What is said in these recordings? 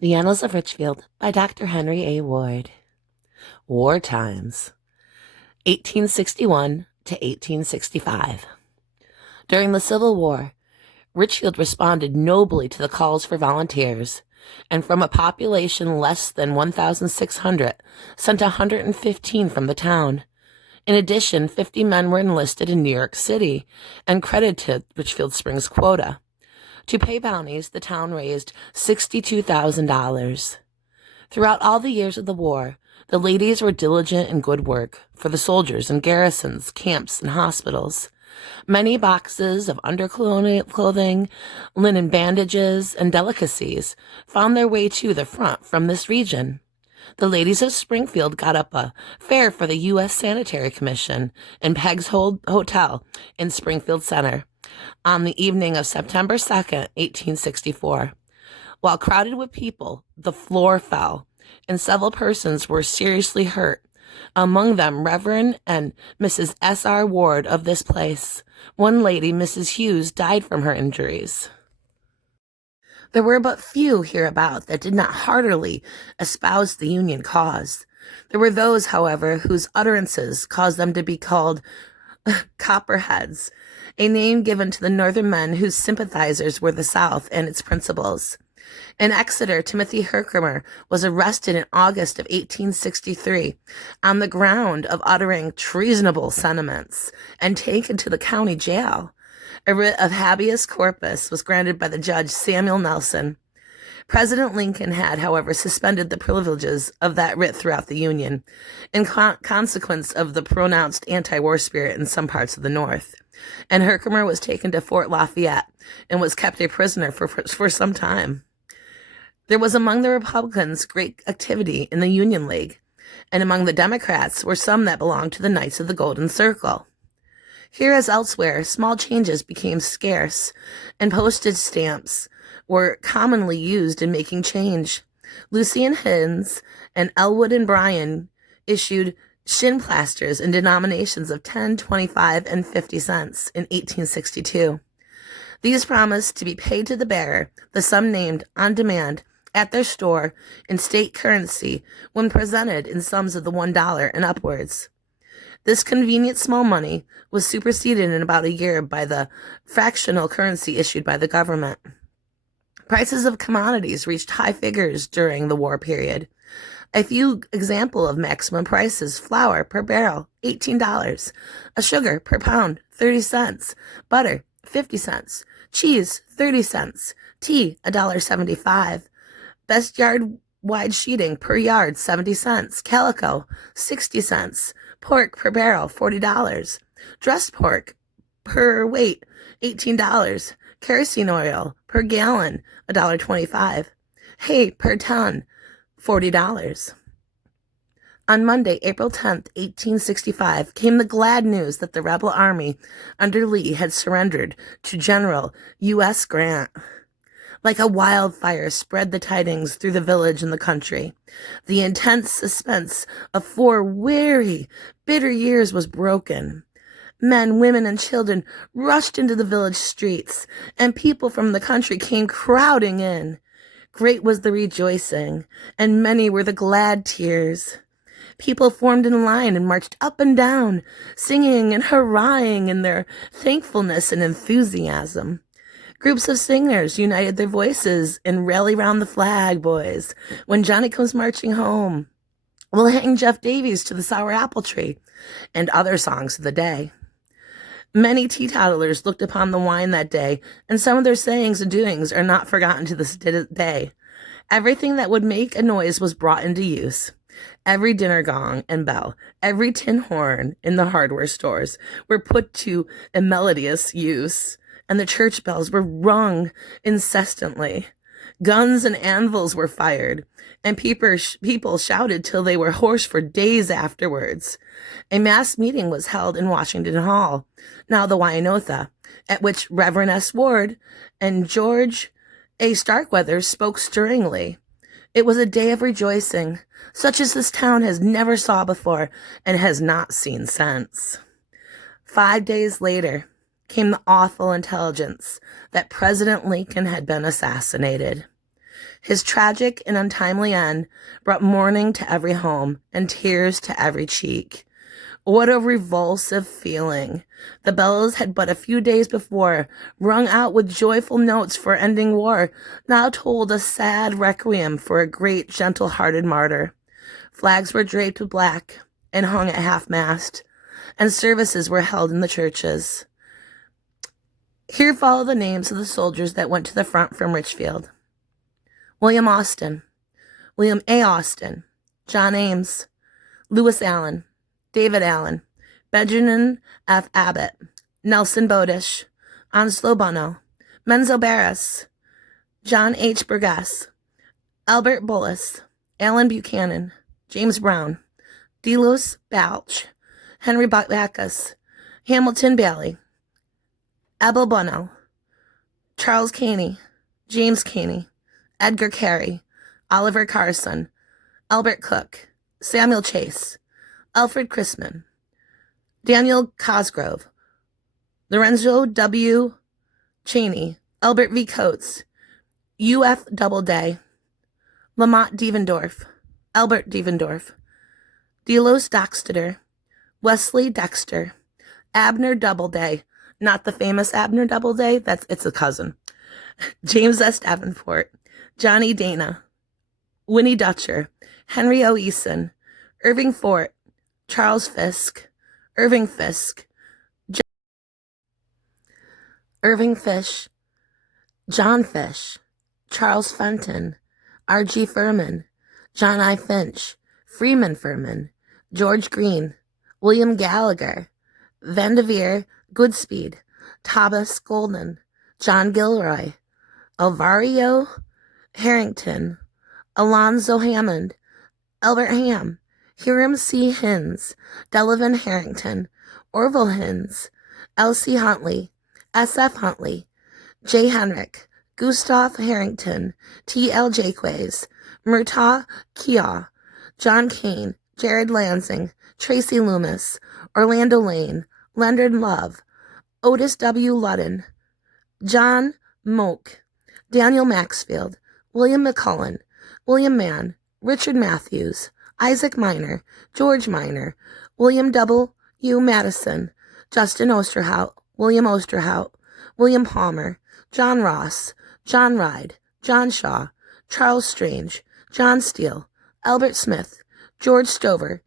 The Annals of Richfield by Dr. Henry A. Ward. War Times, 1861 to 1865. During the Civil War, Richfield responded nobly to the calls for volunteers, and from a population less than 1,600, sent 115 from the town. In addition, 50 men were enlisted in New York City and credited Richfield Springs' quota. To pay bounties, the town raised $62,000. Throughout all the years of the war, the ladies were diligent in good work for the soldiers in garrisons, camps, and hospitals. Many boxes of underclothing, linen bandages, and delicacies found their way to the front from this region. The ladies of Springfield got up a fare for the U.S. Sanitary Commission in Pegg's Hotel in Springfield Center on the evening of September 2nd, 1864. While crowded with people, the floor fell, and several persons were seriously hurt, among them Reverend and Mrs. S.R. Ward of this place. One lady, Mrs. Hughes, died from her injuries. There were but few hereabout that did not heartily espouse the Union cause. There were those, however, whose utterances caused them to be called Copperheads, a name given to the Northern men whose sympathizers were the South and its principles. In Exeter, Timothy Herkimer was arrested in August of 1863 on the ground of uttering treasonable sentiments and taken to the county jail. A writ of habeas corpus was granted by the judge Samuel Nelson. President Lincoln had, however, suspended the privileges of that writ throughout the Union in consequence of the pronounced anti-war spirit in some parts of the North, and Herkimer was taken to Fort Lafayette and was kept a prisoner for some time. There was among the Republicans great activity in the Union League, and among the Democrats were some that belonged to the Knights of the Golden Circle. Here, as elsewhere, small changes became scarce, and postage stamps were commonly used in making change. Lucian Hinds and Elwood and Bryan issued shin plasters in denominations of 10, 25, and 50 cents in 1862. These promised to be paid to the bearer, the sum named on demand, at their store in state currency when presented in sums of the $1 and upwards. This convenient small money was superseded in about a year by the fractional currency issued by the government. Prices of commodities reached high figures during the war period. A few examples of maximum prices: flour per barrel, $18, a sugar per pound, 30 cents, butter, 50 cents, cheese, 30 cents, tea, $1.75, best yard wide sheeting per yard, 70 cents, calico, 60 cents, pork per barrel, $40, dressed pork per weight, $18, kerosene oil per gallon, $1.25, hay per ton, $40. On Monday, April 10th, 1865, came the glad news that the rebel army under Lee had surrendered to General U.S. Grant. Like a wildfire spread the tidings through the village and the country. The intense suspense of 4 weary, bitter years was broken. Men, women, and children rushed into the village streets, and people from the country came crowding in. Great was the rejoicing, and many were the glad tears. People formed in line and marched up and down, singing and hurrahing in their thankfulness and enthusiasm. Groups of singers united their voices in Rally Round the Flag, Boys, When Johnny Comes Marching Home, We'll Hang Jeff Davies to the Sour Apple Tree, and other songs of the day. Many teetotalers looked upon the wine that day, and some of their sayings and doings are not forgotten to this day. Everything that would make a noise was brought into use. Every dinner gong and bell, every tin horn in the hardware stores were put to a melodious use, and the church bells were rung incessantly. Guns and anvils were fired, and people shouted till they were hoarse for days afterwards. A mass meeting was held in Washington Hall, now the Wyandotte, at which Reverend S. Ward and George A. Starkweather spoke stirringly. It was a day of rejoicing, such as this town has never saw before and has not seen since. 5 days later came the awful intelligence that President Lincoln had been assassinated. His tragic and untimely end brought mourning to every home and tears to every cheek. What a revulsive feeling. The bells had but a few days before rung out with joyful notes for ending war, now told a sad requiem for a great gentle-hearted martyr. Flags were draped with black and hung at half-mast, and services were held in the churches. Here follow the names of the soldiers that went to the front from Richfield. William Austin, William A. Austin, John Ames, Lewis Allen, David Allen, Benjamin F. Abbott, Nelson Bodish, Onslow Bunno, Menzo Barris, John H. Burgess, Albert Bullis, Alan Buchanan, James Brown, Delos Balch, Henry Bacchus, Hamilton Bailey, Abel Bunno, Charles Caney, James Caney, Edgar Carey, Oliver Carson, Albert Cook, Samuel Chase, Alfred Chrisman, Daniel Cosgrove, Lorenzo W. Cheney, Albert V. Coates, U.F. Doubleday, Lamont Devendorf, Albert Devendorf, Delos Doxter, Wesley Dexter, Abner Doubleday, not the famous Abner Doubleday, it's a cousin, James S. Davenport, Johnny Dana, Winnie Dutcher, Henry O. Eason, Irving Fort, Charles Fisk, Irving Fisk, Irving Fish, John Fish, Charles Fenton, R.G. Furman, John I. Finch, Freeman Furman, George Green, William Gallagher, Vanderveer Goodspeed, Thomas Golden, John Gilroy, Alvario Harrington, Alonzo Hammond, Albert Ham, Hiram C. Hins, Delavan Harrington, Orville Hins, L.C. Huntley, S.F. Huntley, J. Henrik, Gustav Harrington, T.L. Jaques, Murtaugh Kia, John Kane, Jared Lansing, Tracy Loomis, Orlando Lane, Leonard Love, Otis W. Ludden, John Moak, Daniel Maxfield, William McCullen, William Mann, Richard Matthews, Isaac Minor, George Minor, William W. Madison, Justin Osterhout, William Osterhout, William Palmer, John Ross, John Ride, John Shaw, Charles Strange, John Steele, Albert Smith, George Stover,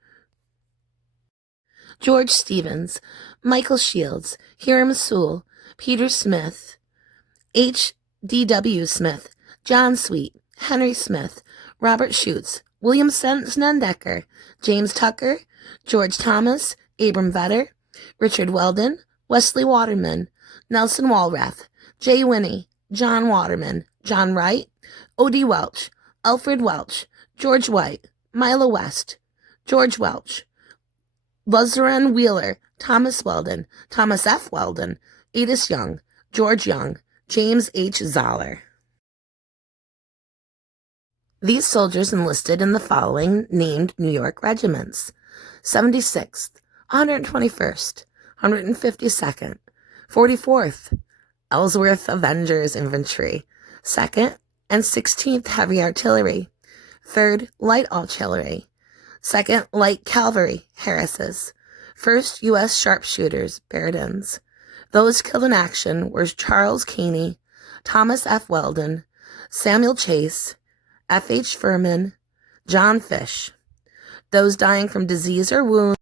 George Stevens, Michael Shields, Hiram Sewell, Peter Smith, H.D.W. Smith, John Sweet, Henry Smith, Robert Schutz, William Snendecker, James Tucker, George Thomas, Abram Vetter, Richard Weldon, Wesley Waterman, Nelson Walrath, J. Winnie, John Waterman, John Wright, O.D. Welch, Alfred Welch, George White, Milo West, George Welch, Luzeran Wheeler, Thomas Weldon, Thomas F. Weldon, Adis Young, George Young, James H. Zoller. These soldiers enlisted in the following named New York regiments: 76th, 121st, 152nd, 44th, Ellsworth Avengers Infantry, 2nd and 16th Heavy Artillery, 3rd Light Artillery, 2nd Light Cavalry Harrises, 1st U.S. Sharpshooters Bardens. Those killed in action were Charles Caney, Thomas F. Weldon, Samuel Chase, F.H. Furman, John Fish. Those dying from disease or wounds